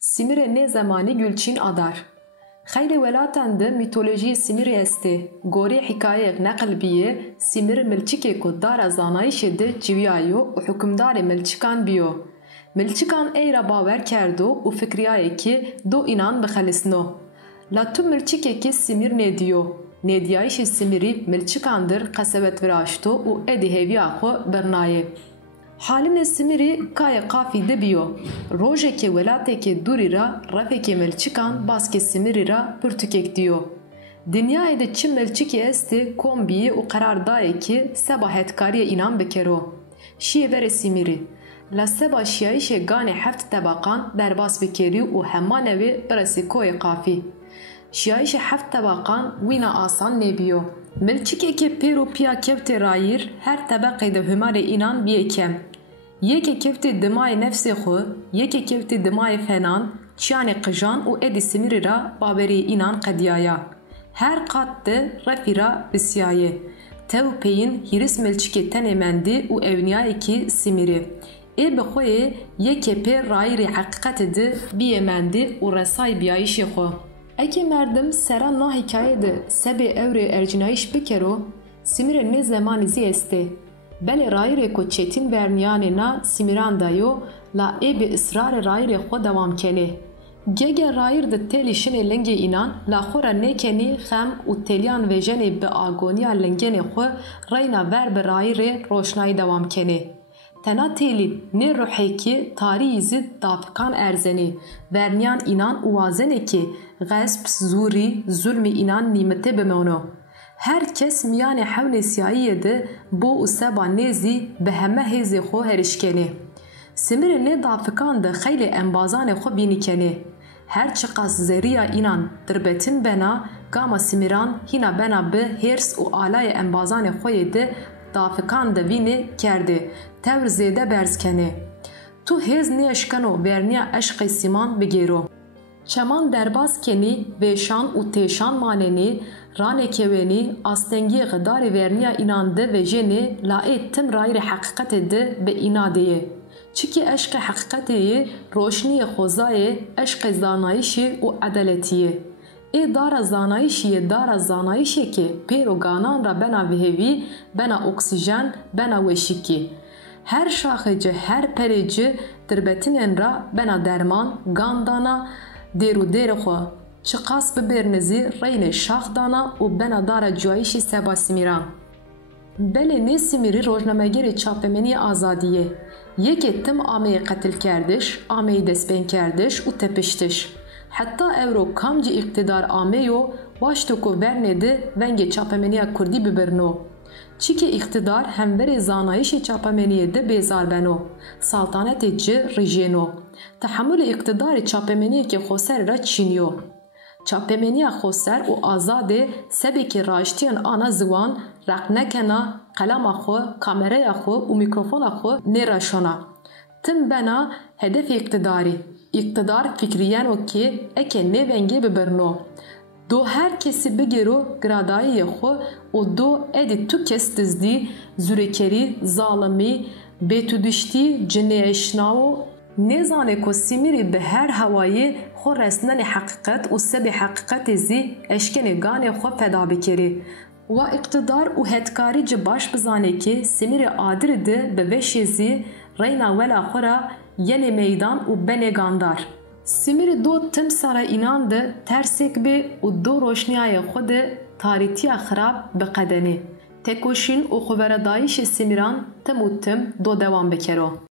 Simîrê nê zemanî Gulçîn Adar. Xeylê welatan de mîtolojiyê Simîrê est. Gorî hikayeyek neqil bîye, Simîr milçikê ku dara zanayîşê de civiyayo û hukmdarê milçikan biyo. Milçikan eyra bawer kerdo û fikriyaye ki do înan bixelisno. La tu milçikekî Simîr nêdiyo. Nêdiyayîşê Simîrî milçikandir qesebet viraşto û êdî hêviya xwe birnaye. Halînê Simîrî kayê qafî de biyo. Rojekê welateke dûrî ra refekê milçikan baskê Simîrî ra pirtûkek diyo. Dinyayê de çi milçikê est kom bîye û qerar daye ki seba hetkariyê înan bikero. Şiyêverê Simîrî. La seba şiyayîşê ganê heft tebaqan derbas bikerî û hema nevê biresî koyê qafî. Şiyayîşê heft tebaqan wîna asan nêbiyo. Milçikekê pêr û piya kevtê rayîr her tebeqê de humarê înan bîye kem. Yekê kevtê dimayê nefsê xwe, yekê kevtê dimayê fenan, çiyanê qijan û êdî Simîrî ra baweriyê înan qediyaya. Her qat de refî ra bisiyaye. Tev peyîn hîris milçikê tenê mendî û ewniyayekî Simîrê. Ê bi xwe yê yekê pêr rayîrê heqîqetê de bîye mendî û resayî biyayîşê xwe. Ekê merdim sera na hikayê de sebê ewrê ercînayîş bikero, Simîrê nê zemanî zî est. Belê rayîrê ku çetin verniyanê na Simîran dayo, la ê bi ısrarê rayîrê xwe dewam kene. Gege rayîr di têlî şinê lingê înan, la xwe ra nêkenî xem û têliyan vejenê bi agoniya lingenê xwe reyna ver bi rayîrê roşnayî dewam kene. Tena têlî nê ruhekî tarîyî zî dafikan erzenê, verniyan înan û wazenekê, gesp, zûrî, zulmê înan nîmitê bimeno. Her kes miyanê hewnê siyayiyê de bo û seba nêzî bi heme hêzê xwe herîşkenê. Simîrê nê dafikan de xeylê embazanê xwe bînîkenê. Her çiqas zeriya înan dirbetin bena, gama Simîran hîna bena bi hêrs û alayê embazanê xwe yê de dafikan de vînê kerde, tevr zêde berzkene. Tu hêz nêeşkeno verniya eşqê sîman bigêro. Çeman derbas kenî, vêşan û têşan manenî, ranekewenî, astengiyê xidarê verniya înan de vejenê, la ê tim rayîrê heqîqetê de bi înadê ye. Çikî eşqê heqîqetê yê, roşniyê xwezayê, eşqê zanayîşê û edeletî ye. Ê dara zanayîşî ye dara zanayîşekê pêr û ganan ra bena vihêvî, bena oksîjen, bena weşîkî. Her şaxê her perê ci dirbetinên ra bena derman, gan dana, dêr û dêrê xwe. Çiqas bibêrne zî reynê şax dana û bena dara ciyayîşê seba Simîran. Belê nê Simîrî rojnamegerê çapemeniyê azadî ye. Yekê tim ameyê qetil kerdiş, ameyî destpên kerdiş û tepiştiş. Heta evro kam cî iqtidar ameyo, waşto ku vernê de vengê çapemeniya Kurdî bibirno. Çikê iqtidar hemberê zanayîşê çapemeniyê de bêzar beno. Saltanetê ci rîjêno. Tehemûlê iqtidarê çapemeniyekê xweser ra çîniyo. Çapemeniya xweser û azadê sebekê raştiyan ana ziwan, reqnekena, qelama xwe, kameraya xwe û mîkrofona xwe nêraşona. Tim bena hedefê iqtidarî. İktidar fikriyeno ki eke nevengê bibirno. Do her kesî bigêro giradayiyê xwe û do êdî tu kes dizdî, zûrekerî, zalimî, bêtûdiştî, cinêeşnaw nêzane ku Simîrî bi her hewayê xwe resnenê heqîqet û sebê heqîqetê zî eşkenê ganê xwe feda bikerê. Wa iqtidar û hetkarî ci baş bizane ki Simîrê adirî de bi veşê zî reyna wela xwe ra yenê meydan û benê gandar. Simîrî do tim sara înan de tersek bê û do roşniyayê xwe de tarîtiya xirab biqedenê. Tekoşîn û xweveredayîşê Simîran tim û tim do dewam bikero.